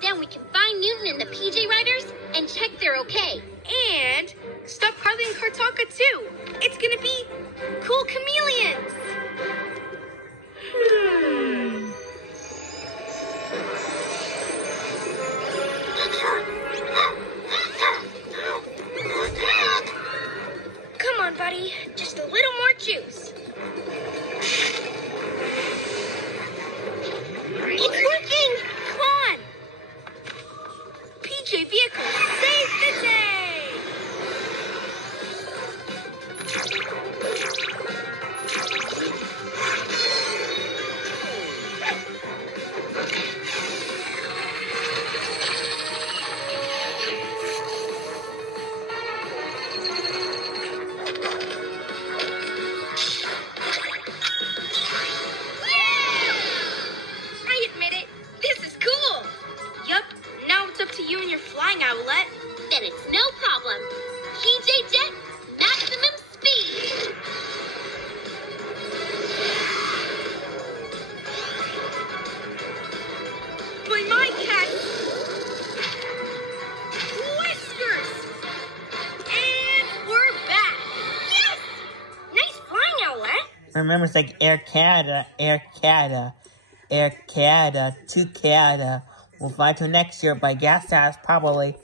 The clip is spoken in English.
Then we can find Newton and the PJ Riders and check they're okay. And stop Carly and Kartaka too. It's gonna be cool chameleons. Come on, buddy. Just a little more juice. It's working! Come on! PJ Vehicle, save the day! You and your flying owlet. Then it's no problem. PJ Jet, maximum speed. By my cat, Whiskers. And we're back. Yes! Nice flying owlet. Remember, it's like Air Canada, Air Canada, Air Canada, to Canada. We'll fly till next year, but I guess that's probably